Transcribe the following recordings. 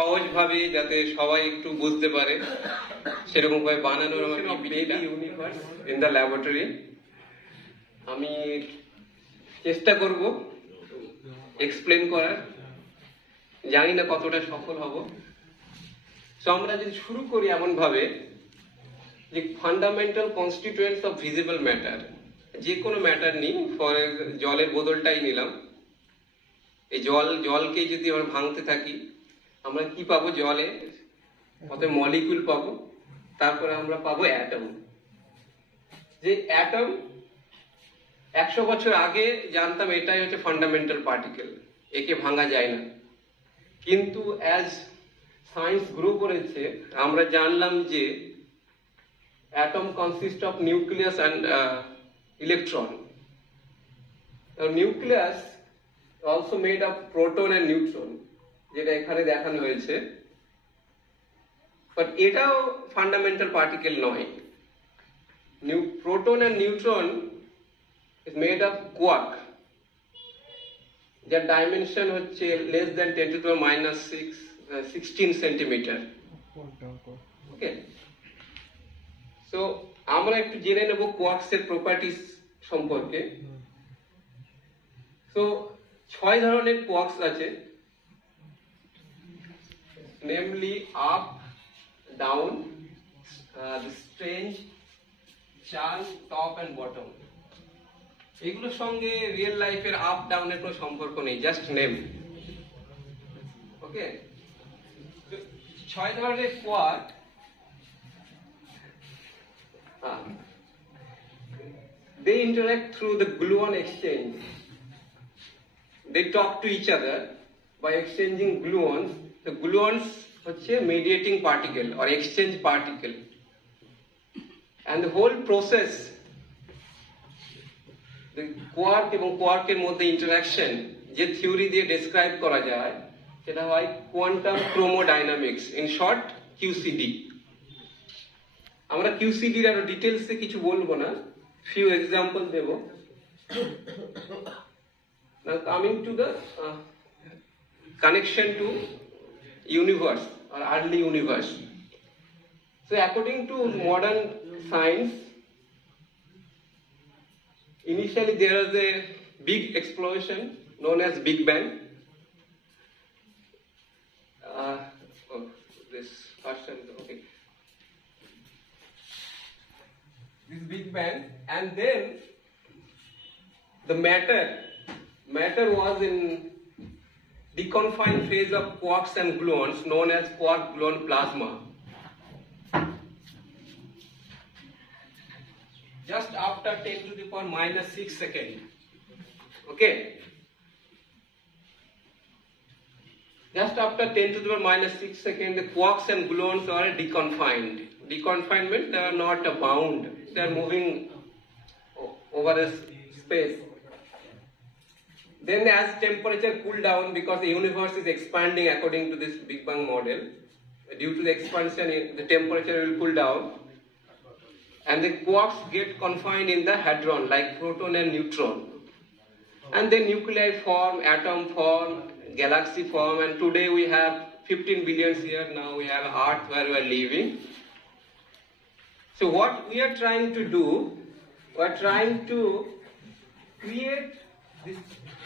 সহজভাবে যাতে সবাই একটু বুঝতে পারে সেরকম ভাবে বানানোর আমার baby universe in the laboratory আমি চেষ্টা করব এক্সপ্লেন করার, জানি না কতটা সফল হব। সো আমরা যদি শুরু করি এমন ভাবে যে fundamental constituents of visible matter, যে কোনো ম্যাটার নিই, ফর জলের বোতলটাই নিলাম। এই জলকে যদি আমরা ভাঙতে থাকি আমরা কি পাবো? জলে কত মলিকিউল পাবো, তারপরে আমরা পাবো অ্যাটম। যে অ্যাটম 100 বছর আগে জানতাম এটাই হচ্ছে ফান্ডামেন্টাল পার্টিকেল, একে ভাঙা যায় না। কিন্তু অ্যাজ সায়েন্স গ্রো করেছে আমরা জানলাম যে atom consist of nucleus and electron. Nucleus also made of proton and neutron, যেটা এখানে দেখানো হয়েছে, বাট এটাও ফান্ডামেন্টাল পার্টিকেল নয়। Proton and neutron is made of quark, যার ডাইমেনশন হচ্ছে less than 10 to the minus 16 centimetre. Okay, so আমরা একটু জেনে নেব কোয়ার্কস এর প্রপার্টিজ সম্পর্কে। সো 6 ধরনের কোয়ার্কস আছে, namely up, down, strange, charm, top and bottom. এগুলোর সঙ্গে রিয়েল লাইফের আপ ডাউনের কোনো সম্পর্ক নেই, জাস্ট নেম। ওকে, 6 ধরনের quark. They interact through the gluon exchange. They talk to each other by exchanging gluons. The gluons হচ্ছে mediating particle or exchange particle, and the whole process, the quark এবং কোয়ার্কের মধ্যে interaction যে theory দিয়ে describe করা যায় সেটা হয় quantum ক্রোমোডাইনামিক্স, in short QCD। আমরা QCD-র আরো ডিটেইলসে কিছু বলবো না, few example Dev. Now coming to the connection to universe or early universe. So according to modern science, initially there was a big explosion known as Big Bang. This person, okay. This Big Bang, and then the matter was in deconfined phase of quarks and gluons known as quark-gluon plasma. Just after 10 to the power minus 6 seconds. Okay, just after 10 to the power minus 6 seconds, the quarks and gluons are deconfined. Deconfinement, they are not bound, they are moving over a space. Then as temperature cooled down, because the universe is expanding according to this Big Bang model, due to the expansion the temperature will cool down, and the quarks get confined in the hadron like proton and neutron, and then nuclei form, atom form, galaxy form, and today we have 15 billion years now we have Earth where we are living. So what we are trying to do, we are trying to create this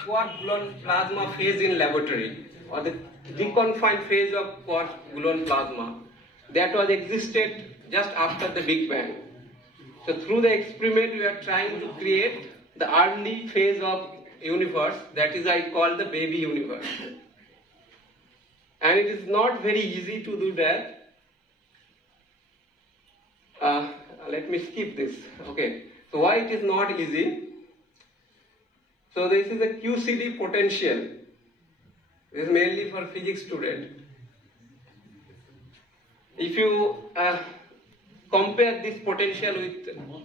quark-gluon plasma phase in laboratory, or the deconfined phase of quark-gluon plasma that was existed just after the Big Bang. So through the experiment we are trying to create the early phase of universe, that is I call the baby universe. And it is not very easy to do that. Let me skip this. Okay, so why it is not easy? So this is a QCD potential. This is mainly for physics student. If you compare this potential with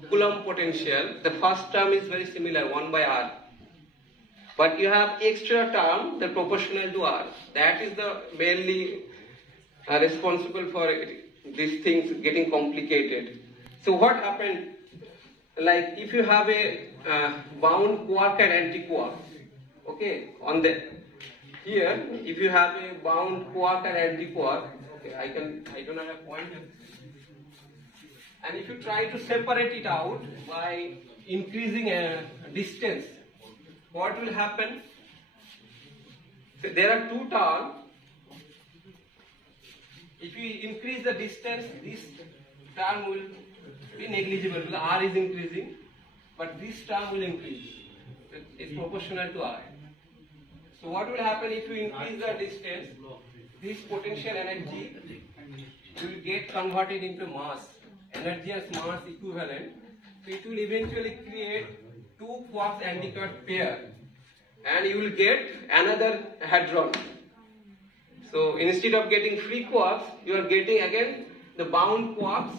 Coulomb potential, the first term is very similar, 1 by R. But you have extra term that proportional to R. That is the mainly responsible for these things getting complicated. So what happened? Like if you have a bound quark and anti-quark, okay, on the here, if you have a bound quark and anti-quark, okay, I don't have a pointer. And if you try to separate it out by increasing a distance, what will happen? So there are two tall. If you increase the distance, this term will be negligible because R is increasing, but this term will increase. It's proportional to R. So what will happen if you increase the distance? This potential energy will get converted into mass. Energy as mass equivalent. So it will eventually create two quarks antiquark pair, and you will get another hadron. So instead of getting free quarks, you are getting again the bound quarks.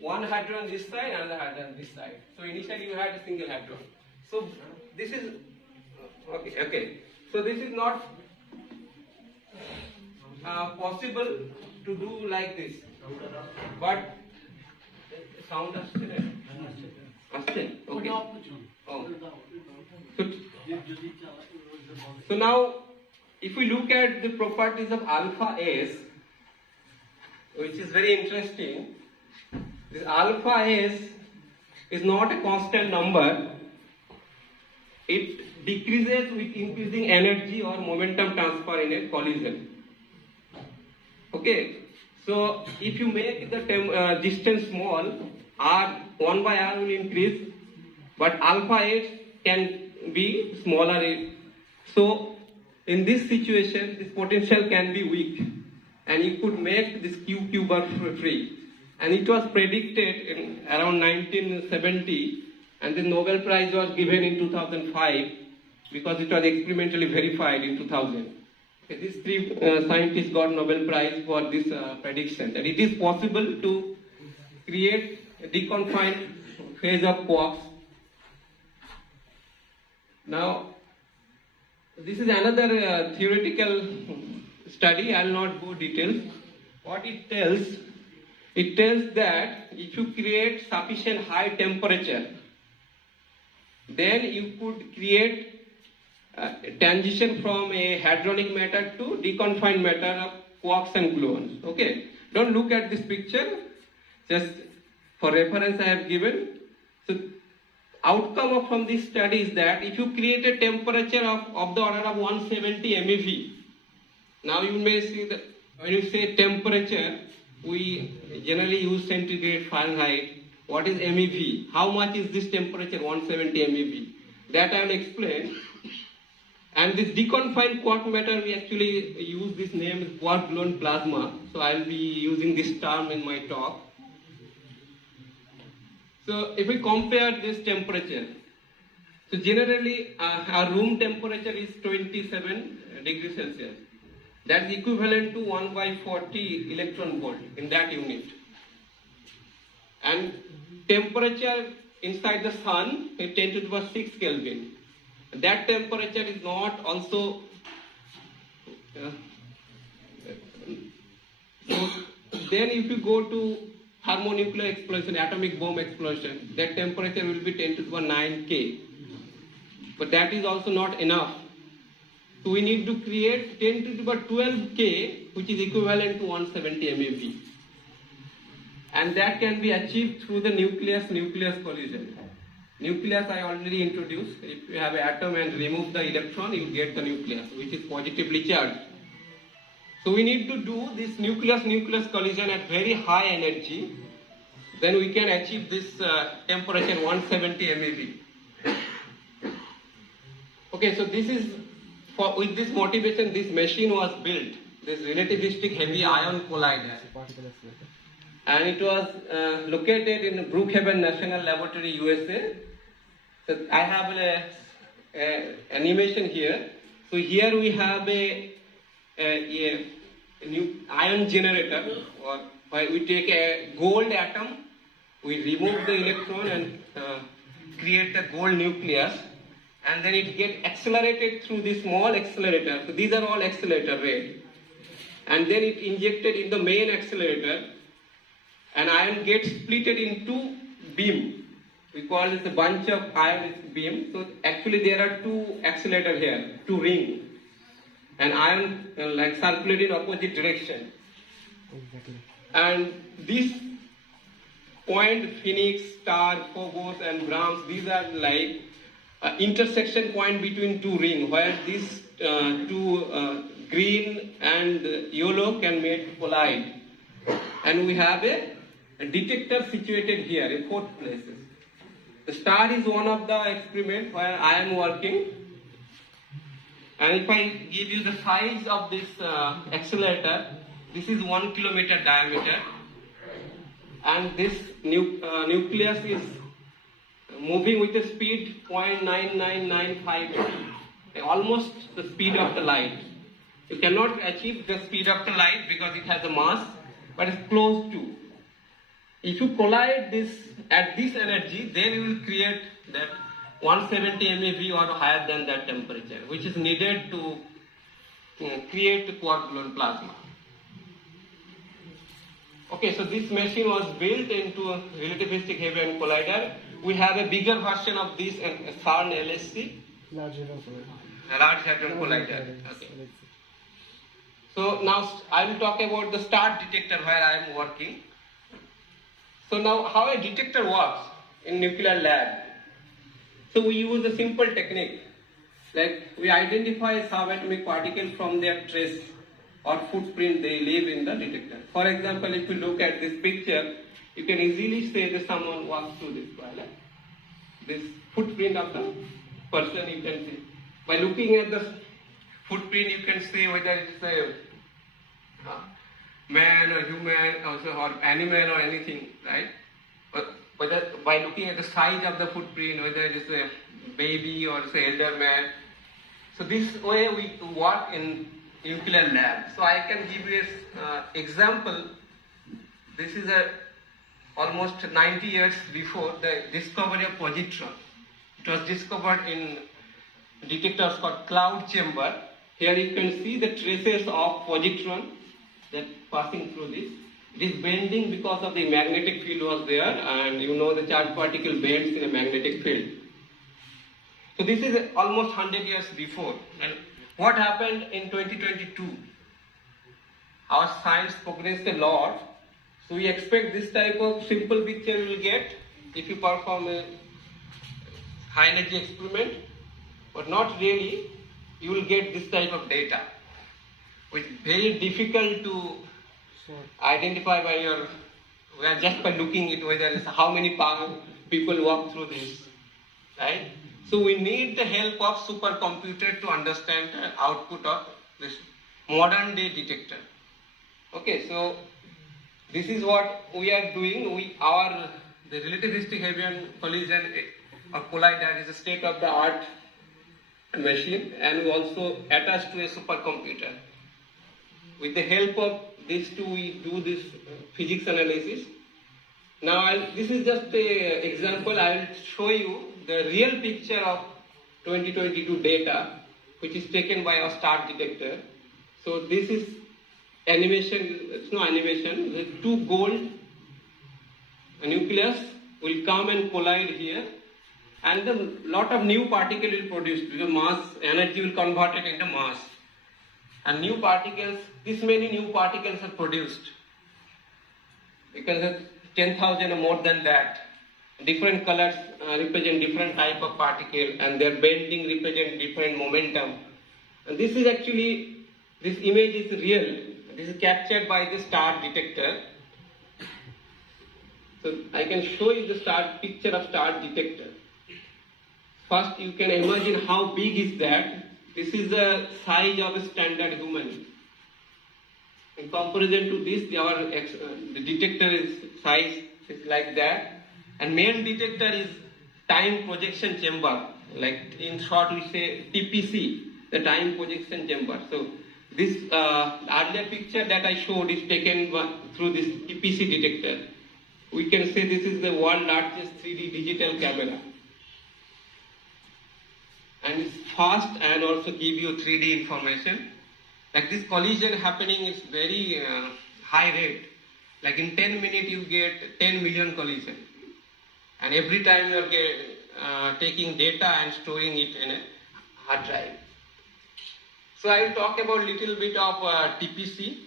One hadron this side, another hadron this side. So initially you had a single hadron. So this is okay. So this is not possible to do like this. But sound okay. Oh. So now, if we look at the properties of alpha S, which is very interesting, this alpha S is not a constant number. It decreases with increasing energy or momentum transfer in a collision. Okay, so if you make the distance small, R 1 by R will increase, but alpha S can be smaller. So in this situation, this potential can be weak, and you could make this Q bar free. And it was predicted in around 1970, and the Nobel Prize was given in 2005 because it was experimentally verified in 2000. Okay, these three scientists got Nobel Prize for this prediction that it is possible to create a deconfined phase of quarks. Now, this is another theoretical study. I will not go details. What it tells that if you create sufficient high temperature, then you could create a transition from a hadronic matter to deconfined matter of quarks and gluons. Okay, don't look at this picture. Just for reference, I have given. So, outcome from this study is that if you create a temperature of the order of 170 MeV, now you may see that when you say temperature, we generally use centigrade, Fahrenheit. What is MeV? How much is this temperature 170 MeV? That I will explain. And this deconfined quark matter, we actually use this name quark gluon plasma. So I will be using this term in my talk. So if we compare this temperature, so generally our room temperature is 27 degrees Celsius. That's equivalent to 1 by 40 electron volt in that unit. And temperature inside the sun is 10 to the power 6 Kelvin. That temperature is not also so then if you go to thermonuclear explosion, atomic bomb explosion, that temperature will be 10 to the power 9 K. But that is also not enough. So we need to create 10 to the power 12 K, which is equivalent to 170 MeV. And that can be achieved through the nucleus-nucleus collision. Nucleus I already introduced. If you have an atom and remove the electron, you get the nucleus, which is positively charged. So we need to do this nucleus-nucleus collision at very high energy. Then we can achieve this temperature 170 MeV. Okay, so this is with this motivation, this machine was built. This relativistic heavy ion collider. And it was located in Brookhaven National Laboratory, USA. So I have an animation here. So here we have a new ion generator, or we take a gold atom, we remove the electron and create a gold nucleus, and then it gets accelerated through this small accelerator. So these are all accelerator rate. And then it injected in the main accelerator, and ion gets splitted into beam. We call this a bunch of ion beam. So actually there are two accelerators here, two rings. and ion like circulate in opposite direction. Exactly. And this point, Phoenix, Star, Phobos, and Brahms, these are like intersection point between two rings, where these two green and yellow can make collide. And we have a detector situated here in 4 places. The star is one of the experiments where I am working. And if I give you the size of this accelerator, this is 1 kilometer diameter. And this nucleus is moving with a speed 0.9995, almost the speed of the light. You cannot achieve the speed of the light because it has a mass, but it's close to. If you collide this at this energy, then you will create that 170 MeV or higher than that temperature, which is needed to create the quark-gluon plasma. Okay, so this machine was built into a relativistic heavy-ion collider. We have a bigger version of this in CERN LHC. Large Hadron Collider. Okay. So now I will talk about the star detector where I am working. So now how a detector works in nuclear lab. So we use a simple technique. Like we identify subatomic particles from their trace or footprint they leave in the detector. For example, if you look at this picture, you can easily say that someone walks through this toilet. This footprint of the person you can see. By looking at the footprint, you can say whether it's a man or human or animal or anything, right? But whether by looking at the size of the footprint, whether it is a baby or it's an elder man. So this way we work in nuclear lab. So I can give you an example. This is almost 90 years before the discovery of positron. It was discovered in detectors called cloud chamber. Here you can see the traces of positron that passing through this. It is bending because of the magnetic field was there, and you know the charged particle bends in a magnetic field. So this is almost 100 years before. And what happened in 2022? Our science progressed a lot. So we expect this type of simple picture you will get if you perform a high energy experiment, but not really. You will get this type of data, which is very difficult to identify by just by looking at whether it's how many people walk through this, right? So we need the help of supercomputer to understand the output of this modern day detector. Okay, so this is what we are doing. The relativistic heavy-ion collision or collider is a state-of-the-art machine, and we also attach to a supercomputer. With the help of these two, we do this physics analysis. Now, this is just an example. I will show you the real picture of 2022 data, which is taken by our star detector. So this is animation. It's no animation. The two gold nucleus will come and collide here, and a lot of new particles will produce because mass energy will convert it into mass. And new particles, this many new particles are produced. You can say 10,000 or more than that. Different colors represent different type of particle, and their bending represent different momentum. And this is actually, this image is real. This is captured by the star detector. So I can show you the picture of star detector. First, you can imagine how big is that. This is the size of a standard human. In comparison to this, the detector is size is like that. And main detector is time projection chamber. Like in short, we say TPC, the time projection chamber. So this earlier picture that I showed is taken through this TPC detector. We can say this is the world's largest 3D digital camera. And it's fast and also give you 3D information. Like this collision happening is very high rate. Like in 10 minutes you get 10 million collision. And every time you are taking data and storing it in a hard drive. So I will talk about little bit of TPC.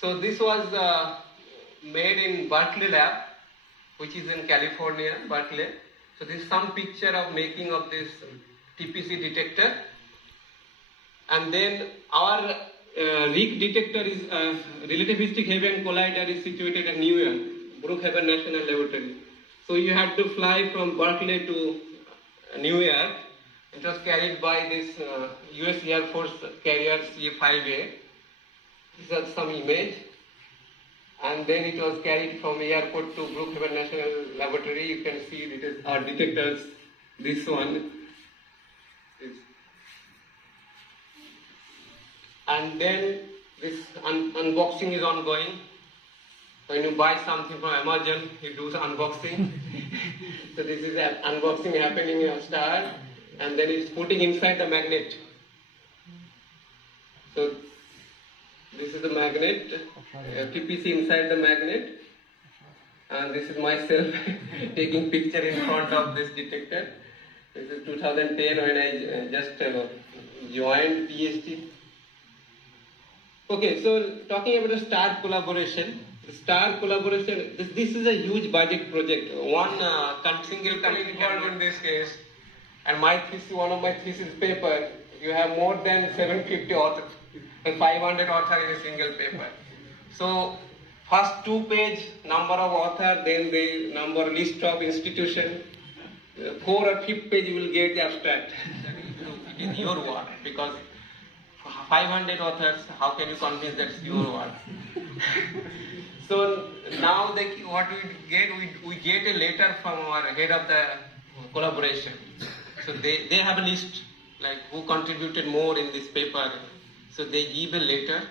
So this was made in Berkeley lab, which is in California, Berkeley. So this is some picture of making of this TPC detector. And then our RIG detector is relativistic heavy collider is situated in New York, Brookhaven National Laboratory. So you had to fly from Berkeley to New York. It was carried by this US Air Force carrier C-5A. This is some image. And then it was carried from airport to Brookhaven National Laboratory. You can see it is our detectors. This one. And then this unboxing is ongoing. When you buy something from Amazon, you do the unboxing. So this is an unboxing happening in a star, and then it's putting inside the magnet. So this is the magnet, TPC inside the magnet, and this is myself taking picture in front of this detector. This is 2010 when I just joined PhD. Okay, so talking about the STAR collaboration. The STAR collaboration, this is a huge budget project. One single country involved in this case. And my thesis, one of my thesis paper, you have more than 750 authors and 500 authors in a single paper. So first 2-page number of author, then the number list of institution. 4 or 5th page you will get the abstract. It is your work because 500 authors, how can you convince that's your work? So now what we get a letter from our head of the collaboration. So they have a list like who contributed more in this paper. So they give a letter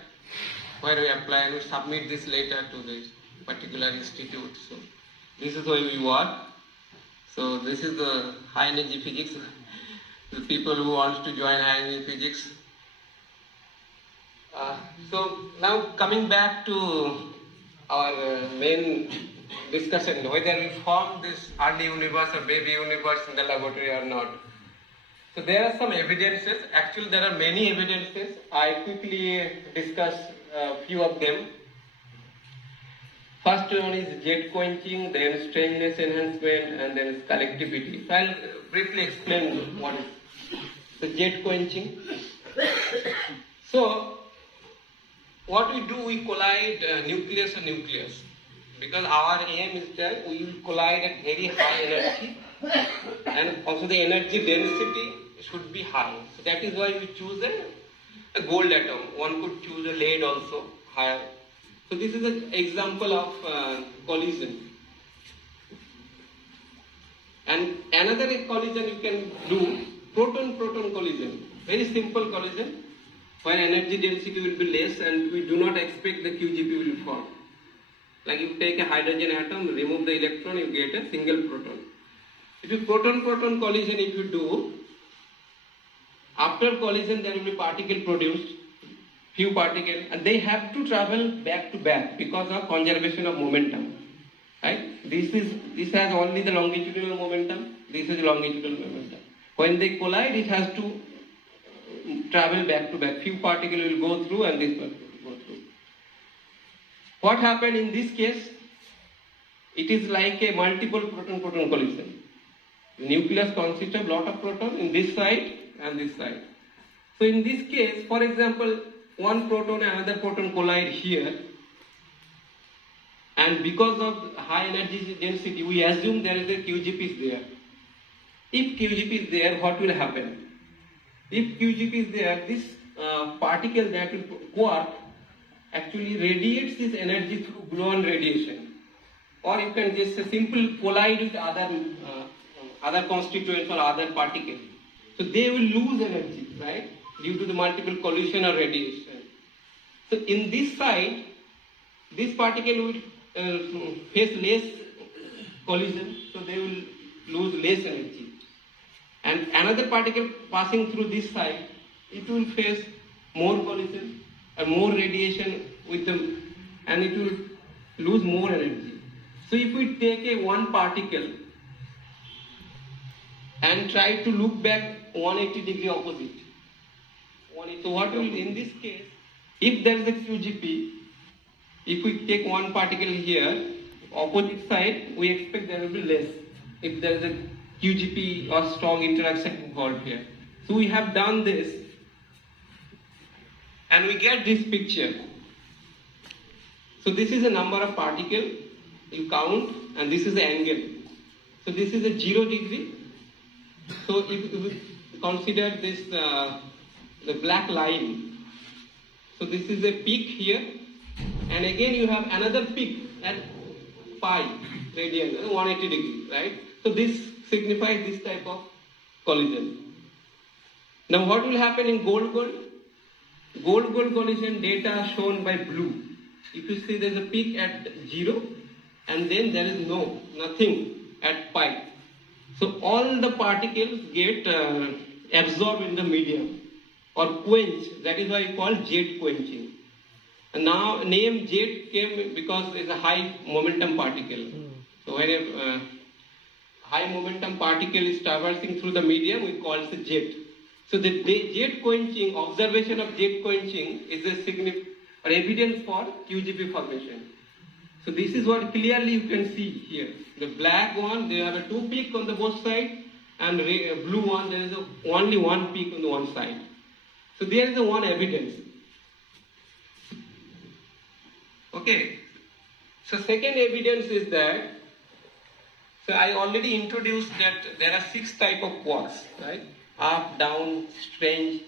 where we apply and we submit this letter to this particular institute. So this is why we work. So this is the high energy physics. The people who want to join high energy physics. So now coming back to our main discussion, whether we form this early universe or baby universe in the laboratory or not. So there are some evidences. Actually, there are many evidences. I quickly discuss a few of them. First one is jet quenching, then strangeness enhancement, and then collectivity. So I'll briefly explain what is the jet quenching. So what we do, we collide nucleus and nucleus, because our aim is that we will collide at very high energy, and also the energy density should be high. So that is why we choose a gold atom. One could choose a lead also higher. So this is an example of collision. And another collision you can do, proton-proton collision. Very simple collision, where energy density will be less and we do not expect the QGP will form. Like you take a hydrogen atom, remove the electron, you get a single proton. If you proton-proton collision, if you do, after collision there will be particle produced, few particles, and they have to travel back to back because of conservation of momentum. Right? This has only the longitudinal momentum, this is longitudinal momentum. When they collide, it has to travel back to back. Few particles will go through and this particle will go through. What happened in this case? It is like a multiple proton-proton collision. The nucleus consists of lot of protons in this side and this side. So in this case, for example, one proton and another proton collide here, and because of high energy density, we assume there is a QGP is there. If QGP is there, what will happen? If QGP is there, this particle that will quark actually radiates this energy through gluon radiation, or you can just simply collide with other constituents or other particles. So they will lose energy, right, due to the multiple collision or radiation. So in this side, this particle will face less collision, so they will lose less energy. And another particle passing through this side, it will face more collision and more radiation with them, and it will lose more energy. So if we take one particle and try to look back 180 degree opposite, So what will, in this case, if there is a QGP, if we take one particle here, opposite side, we expect there will be less. If there is a QGP or strong interaction involved here. So we have done this, and we get this picture. So this is the number of particles you count, and this is the angle. So this is a 0 degree. So if we consider this the black line, so this is a peak here, and again you have another peak at pi radian, 180 degree, right? So this signifies this type of collision. Now what will happen in gold-gold? Gold-gold collision data shown by blue. If you see there is a peak at 0, and then there is nothing at pi. So all the particles get absorbed in the medium or quenched. That is why we call jet quenching. And now name jet came because it's a high momentum particle. So when a high momentum particle is traversing through the medium, we call it a jet. So the jet quenching, observation of jet quenching is a significant evidence for QGP formation. So this is what clearly you can see here. The black one, there are two peaks on the both sides, and blue one, there is only one peak on the one side. So there is the one evidence. Okay. So second evidence is that, so I already introduced that there are 6 types of quarks, right? Up, down, strange,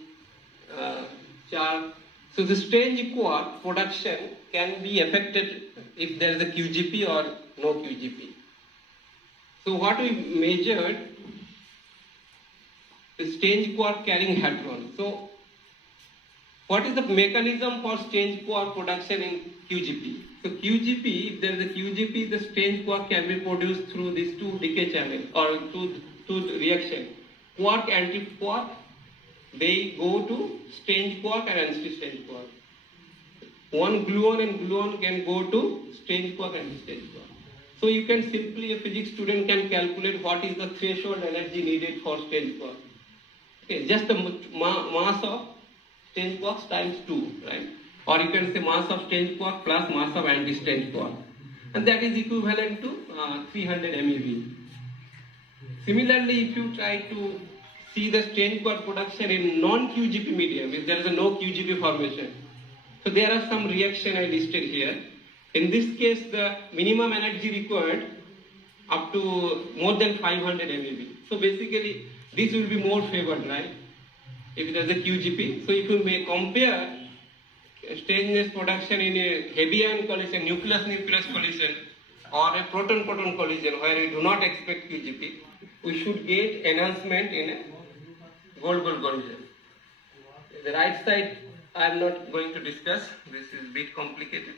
sharp. So the strange quark production can be affected if there is a QGP or no QGP. So what we measured is strange quark carrying hadron. So what is the mechanism for strange quark production in QGP? So QGP, if there is a QGP, the strange quark can be produced through these 2 decay channels or two reaction. Quark, anti-quark, they go to strange quark and anti-strange quark. One gluon and gluon can go to strange quark and anti-strange quark. So you can simply, a physics student can calculate what is the threshold energy needed for strange quark. Okay, just the mass of strange quarks times 2, right? Or you can say mass of strange quark plus mass of anti-strange quark. And that is equivalent to 300 MeV. Similarly, if you try to see the strange quark production in non-QGP medium, if there is a no QGP formation, so there are some reaction I listed here. In this case, the minimum energy required up to more than 500 MeV. So basically, this will be more favored, right? If there is a QGP. So if you may compare strangeness production in a heavy ion collision, nucleus-nucleus collision, or a proton-proton collision where we do not expect QGP, we should get enhancement in a gold-gold collision. The right side I am not going to discuss. This is a bit complicated.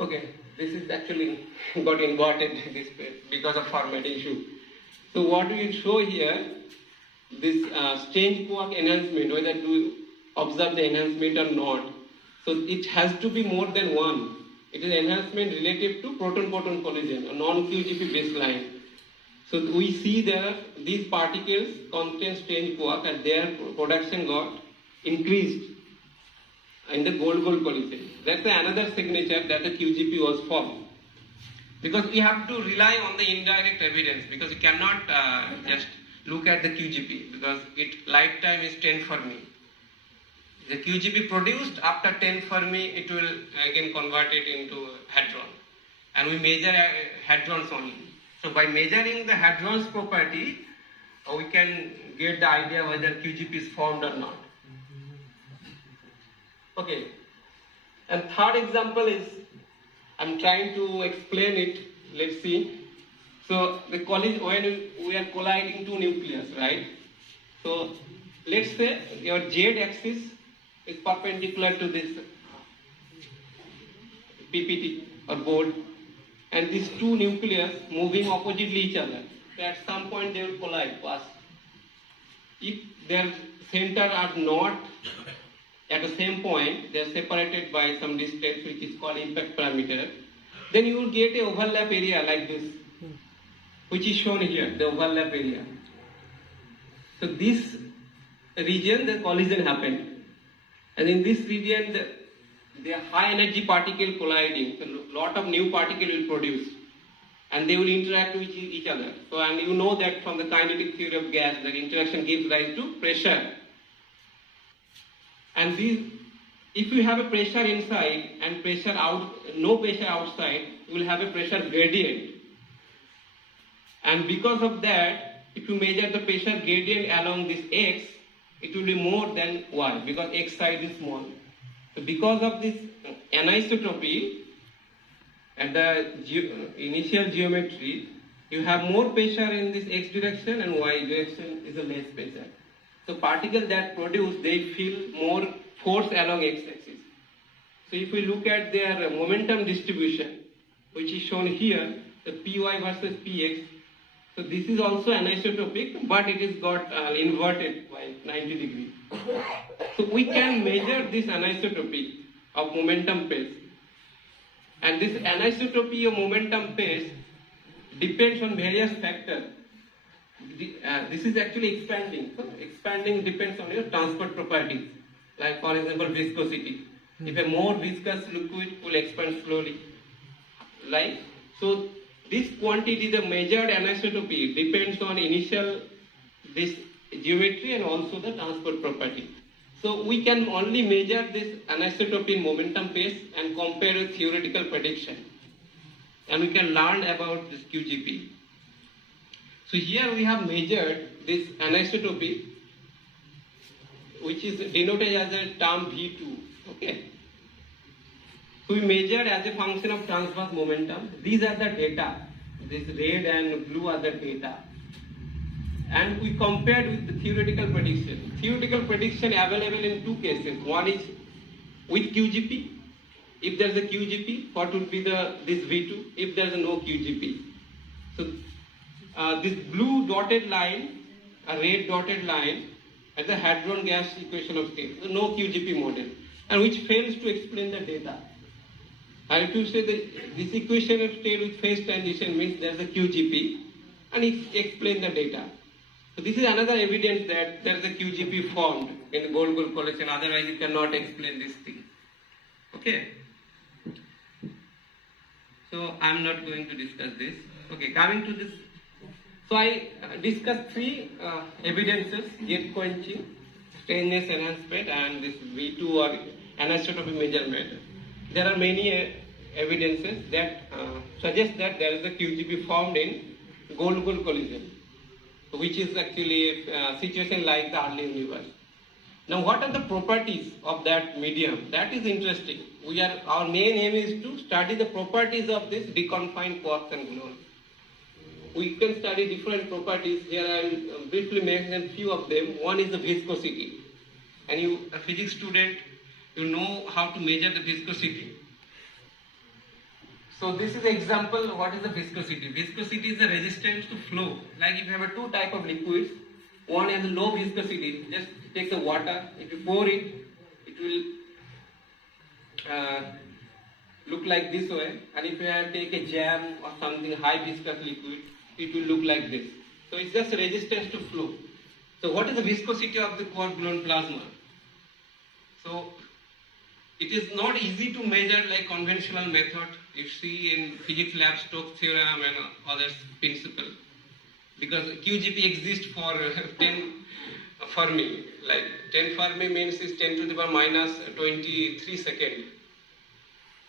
Okay, this is actually got inverted this because of format issue. So what we will show here, this strange quark enhancement, whether to observe the enhancement or not. So it has to be more than 1. It is enhancement relative to proton-proton collision, a non-QGP baseline. So we see there these particles contain strange quark and their production got increased in the gold-gold collision. That's another signature that the QGP was formed. Because we have to rely on the indirect evidence, because you cannot just look at the QGP, because lifetime is 10 Fermi. The QGP produced after 10 Fermi, it will again convert it into hadron. And we measure hadrons only. So by measuring the hadrons property, we can get the idea whether QGP is formed or not. Okay. And third example is, I'm trying to explain it. Let's see. So the when we are colliding 2 nucleus, right? So let's say your Z axis is perpendicular to this PPT or board, and these 2 nucleus moving oppositely each other. So at some point they will collide, pass. If their center are not at the same point, they are separated by some distance which is called impact parameter, then you will get a overlap area like this, which is shown here, the overlap area. So this region the collision happened. And in this region, the high energy particle colliding, so lot of new particle will produce, and they will interact with each other. So, and you know that from the kinetic theory of gas, that interaction gives rise to pressure. And these, if you have a pressure inside and pressure out, no pressure outside, you will have a pressure gradient. And because of that, if you measure the pressure gradient along this x, it will be more than y, because x side is small. So because of this anisotropy, at the initial geometry, you have more pressure in this x direction and y direction is a less pressure. So particles that produce, they feel more force along x-axis. So if we look at their momentum distribution, which is shown here, the py versus px, so this is also anisotropic, but it is got inverted by 90 degrees. So we can measure this anisotropy of momentum pace. And this anisotropy of momentum pace depends on various factors. This is actually expanding. So expanding depends on your transport properties, like for example viscosity. If a more viscous liquid will expand slowly, right? So this quantity, the measured anisotropy, depends on initial this geometry and also the transport property. So we can only measure this anisotropy in momentum pace and compare with theoretical prediction, and we can learn about this QGP. So here we have measured this anisotropy, which is denoted as a term V2. Okay. So we measured as a function of transverse momentum. These are the data. This red and blue are the data. And we compared with the theoretical prediction. Theoretical prediction available in two cases. One is with QGP. If there is a QGP, what would be this V2? If there is no QGP. So this blue dotted line, a red dotted line, as a hadron gas equation of state. So no QGP model, and which fails to explain the data. And if you say that this equation of state with phase transition means there is a QGP, and it explains the data. So this is another evidence that there is a QGP formed in the gold collection. Otherwise, you cannot explain this thing. Okay. So I am not going to discuss this. Okay, coming to this. So I discussed three evidences: jet quenching, strangeness enhancement, and this V2 or anisotropy measurement. There are many evidences that suggest that there is a QGP formed in gold-gold collision, which is actually a situation like the early universe. Now, what are the properties of that medium? That is interesting. Our main aim is to study the properties of this deconfined quarks and gluons. We can study different properties. Here I will briefly mention a few of them. One is the viscosity. And you, a physics student, you know how to measure the viscosity. So this is an example of what is the viscosity. Viscosity is the resistance to flow. Like if you have two type of liquids, one has a low viscosity. Just take the water. If you pour it, it will look like this way. And if you take a jam or something high viscous liquid, it will look like this. So it's just resistance to flow. So what is the viscosity of the quark gluon plasma? So it is not easy to measure like conventional method. You see in physics lab Stokes theorem and other principle. Because QGP exists for 10 Fermi. Like 10 Fermi means is 10 to the power minus 23 seconds.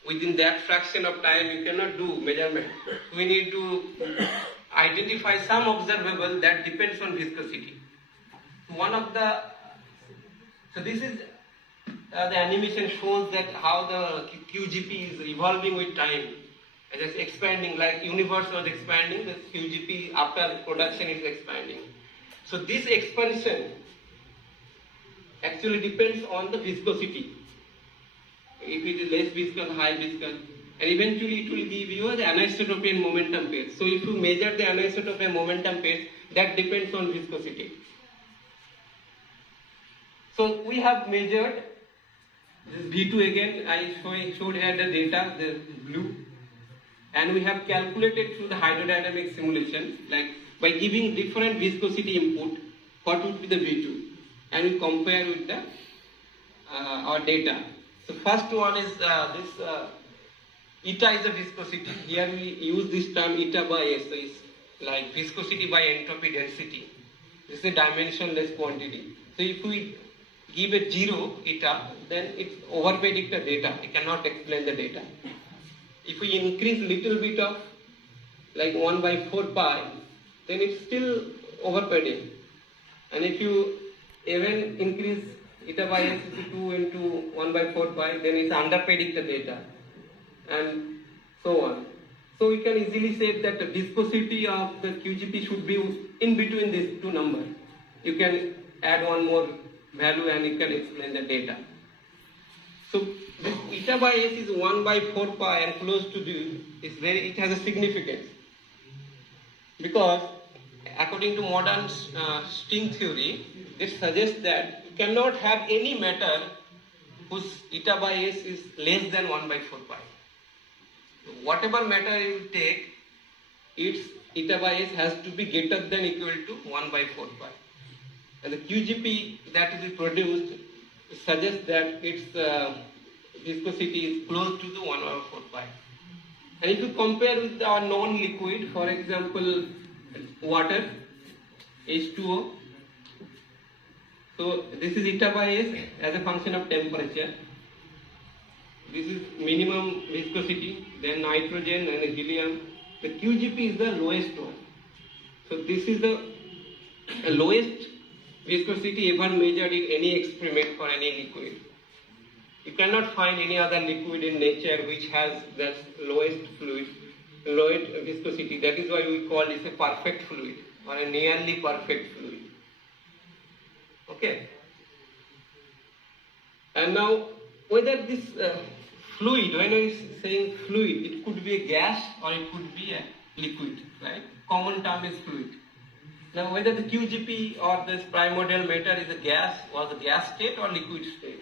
Within that fraction of time you cannot do measurement. We need to identify some observable that depends on viscosity. So this is the animation shows that how the QGP is evolving with time. It is expanding, like universe was expanding, the QGP after production is expanding. So this expansion actually depends on the viscosity. If it is less viscous, high viscous, and eventually it will give you the anisotropy and momentum pace. So if you measure the anisotropy and momentum pace, that depends on viscosity. So we have measured this V2 again. I showed here the data, the blue, and we have calculated through the hydrodynamic simulation, like by giving different viscosity input, what would be the V2. and we compare with the our data. So first one is this eta is the viscosity. Here we use this term eta by S, so it's like viscosity by entropy density. This is a dimensionless quantity. So if we give it 0 eta, then it's overpredict the data. It cannot explain the data. If we increase little bit of like 1 by 4 pi, then it's still overpredict. And if you even increase eta by S to 2 into 1 by 4 pi, then it's underpredict the data, and so on. So we can easily say that the viscosity of the QGP should be in between these two numbers. You can add one more value and you can explain the data. So this eta by S is 1 by 4 pi and close to the, it has a significance. Because according to modern string theory, this suggests that you cannot have any matter whose eta by S is less than 1 by 4 pi. Whatever matter you take, its eta by S has to be greater than equal to 1 by 4 pi. And the QGP that will be produced suggests that its viscosity is close to the 1 over 4 pi. And if you compare with our non-liquid, for example, water, H2O, so this is eta by S as a function of temperature. This is minimum viscosity, then nitrogen and helium. The QGP is the lowest one. So this is the lowest viscosity ever measured in any experiment for any liquid. You cannot find any other liquid in nature which has the lowest viscosity. That is why we call this a perfect fluid or a nearly perfect fluid. Okay. And now, whether this fluid, when I am saying fluid, it could be a gas or it could be a liquid, right? Common term is fluid. Now, whether the QGP or this primordial matter is a gas or the gas state or liquid state.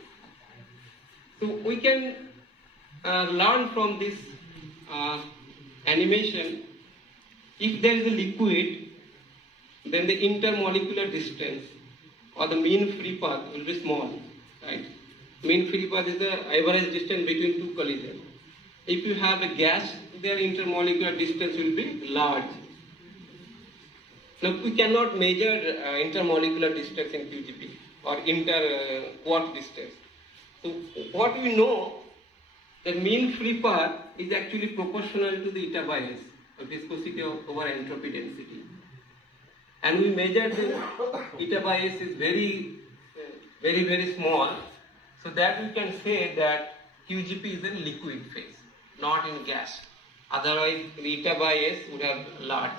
So we can learn from this animation, if there is a liquid, then the intermolecular distance or the mean free path will be small, right? Mean free path is the average distance between two collisions. If you have a gas, their intermolecular distance will be large. Now we cannot measure intermolecular distance in QGP or inter-quark distance. So what we know, the mean free path is actually proportional to the eta by S, or viscosity over entropy density. And we measured the eta by S is very small, so that we can say that QGP is in liquid phase, not in gas. Otherwise, the eta by S would have large.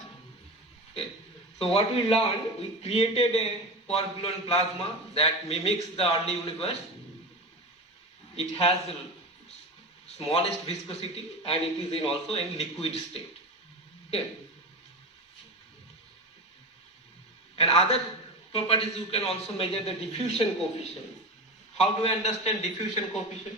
Okay. So what we learned, we created a quark-gluon plasma that mimics the early universe. It has the smallest viscosity and it is also in liquid state. Okay. And other properties, you can also measure the diffusion coefficient. How do we understand diffusion coefficient?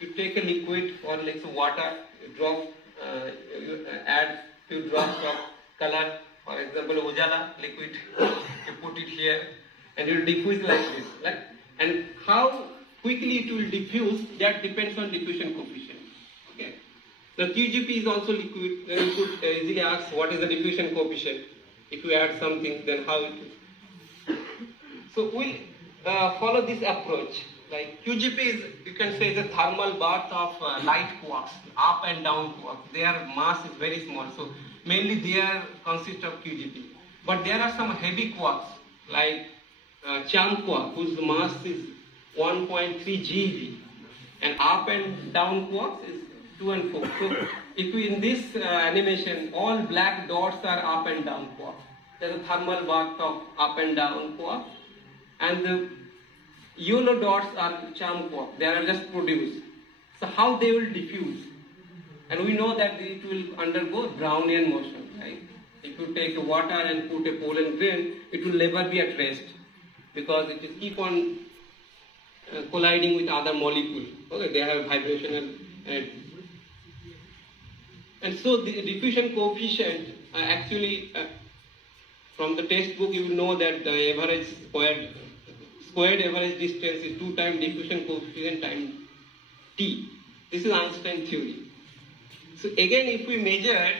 You take a liquid or like some water, you add few drops of color, for example ujala liquid, you put it here and it will diffuse like this. And how quickly it will diffuse, that depends on diffusion coefficient. Okay. The QGP is also liquid, then you could easily ask what is the diffusion coefficient. If you add something, then how it is. So we'll follow this approach. Like QGP is, you can say, the thermal bath of light quarks, up and down quarks. Their mass is very small, so mainly they consist of QGP. But there are some heavy quarks like charm quark, whose mass is 1.3 GeV, and up and down quarks is 2 and 4. So if we in this animation, all black dots are up and down quarks. There's a thermal bath of up and down quarks, and the yellow dots are charm quarks. They are just produced. So how they will diffuse? And we know that it will undergo Brownian motion, right? If you take water and put a pollen grain, it will never be at rest because it will keep on colliding with other molecules. Okay, they have vibrational and so the diffusion coefficient actually from the textbook you will know that the average squared average distance is 2 times diffusion coefficient times t. This is Einstein theory. So again, if we measure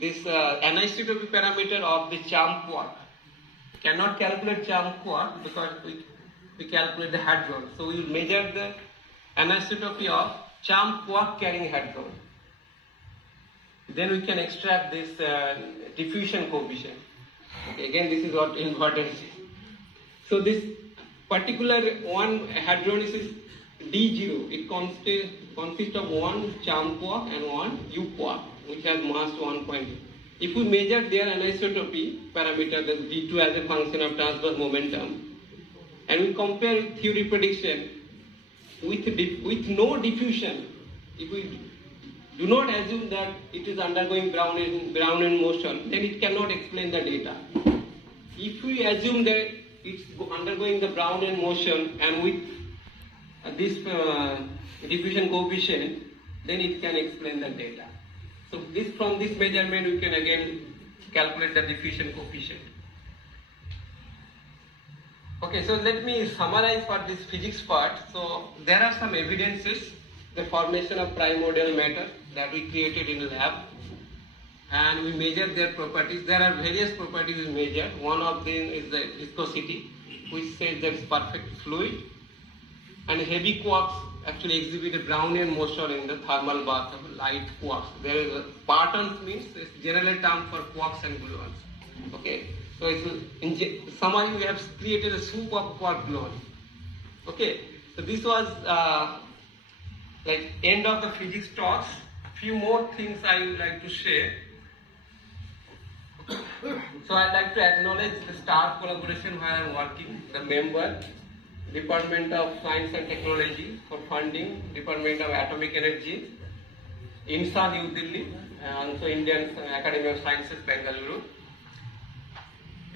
this anisotropy parameter of the charm quark, cannot calculate charm quark because we calculate the hadron. So we will measure the anisotropy of charm quark carrying hadron. Then we can extract this diffusion coefficient. Okay, again, this is what important. So this particular one hadron is D0. It consists of one charm quark and one U quark, which has mass 1.8. If we measure their anisotropy parameter, the D2 as a function of transverse momentum, and we compare with theory prediction with no diffusion, if we do not assume that it is undergoing Brownian motion, then it cannot explain the data. If we assume that it's undergoing the Brownian motion and with this diffusion coefficient, then it can explain the data. So from this measurement we can again calculate the diffusion coefficient. Okay, so let me summarize for this physics part. So there are some evidences, the formation of primordial matter that we created in the lab, and we measured their properties. There are various properties we measured. One of them is the viscosity, which says that it's perfect fluid, and heavy quarks actually exhibit a Brownian motion in the thermal bath of light quarks. There is a partons means it's general term for quarks and gluons. Okay, so in summary we have created a soup of quark gluons. Okay, so this was like end of the physics talks. Few more things I would like to share. So I'd like to acknowledge the star collaboration where I'm working, the member, Department of Science and Technology for funding, Department of Atomic Energy, INSA New Delhi, and also Indian Academy of Sciences Bengaluru.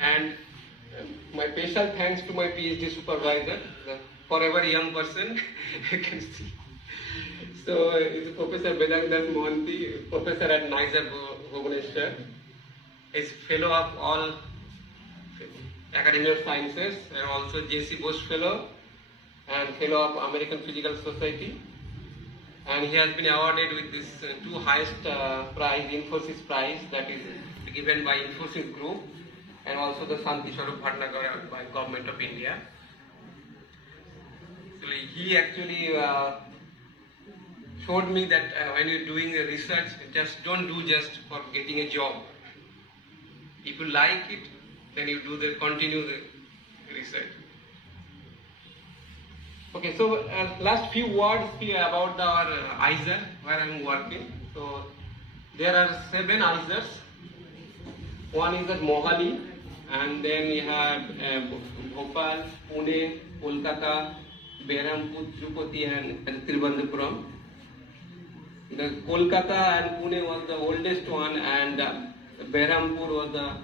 And my special thanks to my PhD supervisor, the forever young person, you can see. So it's Professor Vedangdas Mohanty, professor at IISER Bhubaneswar, is fellow of all Academy of Sciences and also J.C. Bose Fellow and Fellow of American Physical Society. And he has been awarded with this two highest prize, Infosys Prize, that is given by Infosys Group, and also the Shanti Swarup Bhatnagar by Government of India. So he actually showed me that when you're doing a research, just don't do just for getting a job. If you like it, then you continue the research. Okay, so last few words here about our IISER where I'm working. So there are 7 IISERs. One is at Mohali, and then we have Bhopal, Pune, Kolkata, Berhampur, Tirupati, and Thiruvananthapuram. The Kolkata and Pune was the oldest one, and Berhampur was the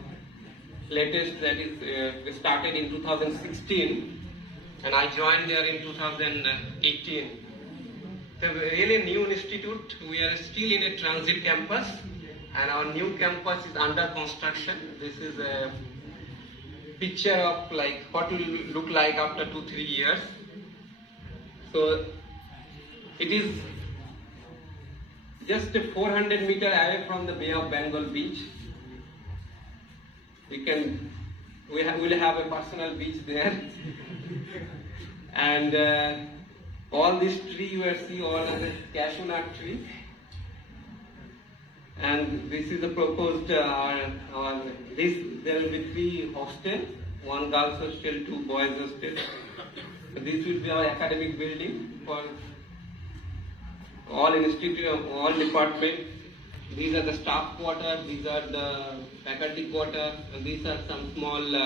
latest, that is started in 2016, and I joined there in 2018. So really new institute. We are still in a transit campus, and our new campus is under construction. This is a picture of like what will look like after 2-3 years. So it is just 400 meters away from the Bay of Bengal beach. We'll have a personal beach there. And all this tree you will see, all of the cashew nut tree. And this is the proposed, there will be 3 hostels, 1 girls hostel, 2 boys hostel. This will be our academic building for all institute, all departments. These are the staff quarters, these are the faculty quarters, and these are some small,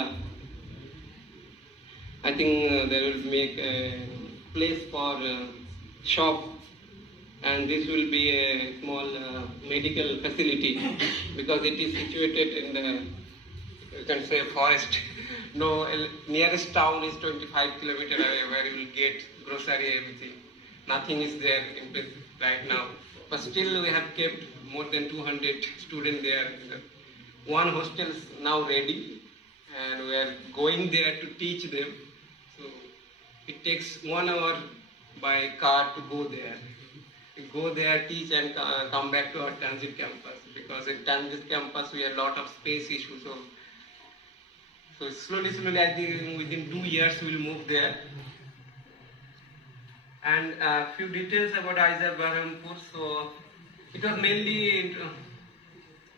I think they will make a place for shop, and this will be a small medical facility because it is situated in the, you can say, forest. No, nearest town is 25 kilometers away where you will get grocery, everything. Nothing is there in place right now. But still we have kept more than 200 students there. 1 hostel is now ready, and we are going there to teach them. So It takes 1 hour by car to go there. We go there, teach, and come back to our transit campus, because in transit campus we have a lot of space issues. So slowly, I think within 2 years we will move there. And a few details about IISER Berhampur. So it was mainly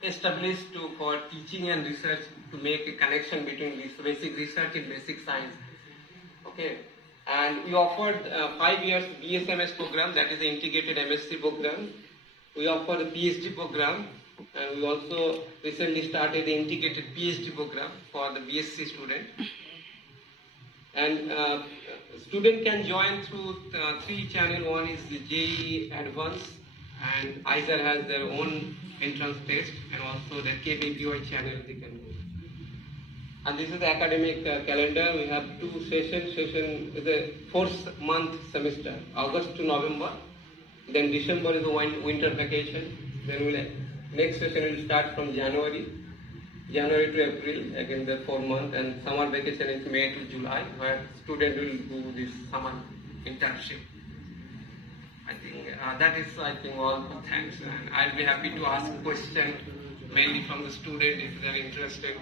established for teaching and research, to make a connection between this basic research in basic science. Okay. And we offered 5 years BSMS program, that is the integrated MSc program. We offer the PhD program, and we also recently started the integrated PhD program for the BSc student. And student can join through 3 channels. One is the JEE Advanced, and IISER has their own entrance test, and also the KBPY channel they can go. And this is the academic calendar. We have 2 sessions. Session is the 4th month semester, August to November. Then December is the winter vacation. Then next session will start from January to April, again the 4 month, and summer vacation is May to July, where student will do this summer internship. I think that is, all. Thanks, and I'll be happy to ask questions mainly from the student if they are interested.